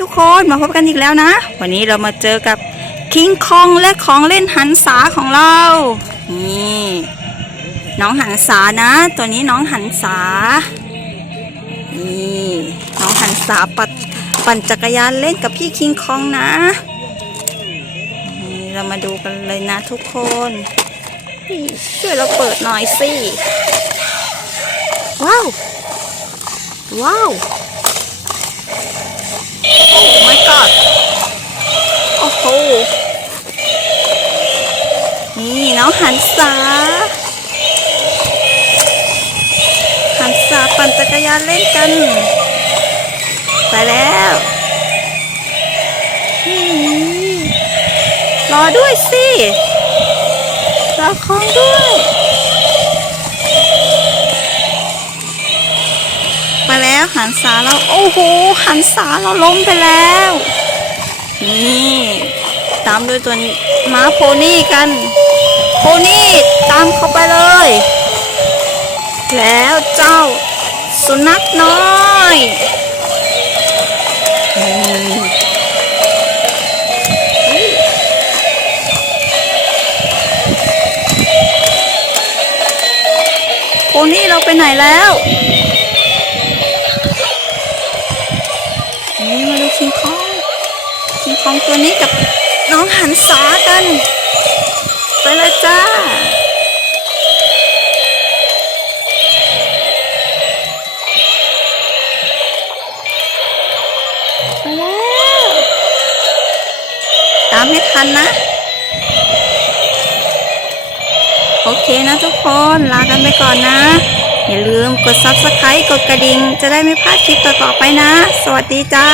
ทุกคนมาพบกันอีกแล้วนะ วันนี้เรามาเจอกับคิงคองและของเล่นหันษาของเรา นี่น้องหันษานะ ตัวนี้น้องหันษา นี่น้องหันษาปัดปั่นจักรยานเล่นกับพี่คิงคองนะนี่เรามาดูกันเลยนะทุกคนนี่ช่วยเราเปิดหน่อยสิ ว้าว ว้าว โอ้ my god โอ้โห น้องหันษาหันษาปั่นจักรยานเล่นกัน ไปแล้วนี่รอด้วยสิรอคองด้วย ไปแล้วหันษาเราโอ้โหหันษาเราล้มไปแล้วนี่ตามด้วยตัวม้าโพนี่กัน โพนี่ตามเขาไปเลย แล้วเจ้าสุนัขน้อยโพนี่เราไปไหนแล้วนี่มาดูคิงคองคิงคองตัวนี้กับน้องหันษากัน ไปเลยจ้า ไปแล้ว ตามให้ทันนะ โอเคนะทุกคนลากันไปก่อนนะ อย่าลืมกด subscribe กดกระดิ่ง จะได้ไม่พลาดคลิปต่อๆไปนะ สวัสดีจ้า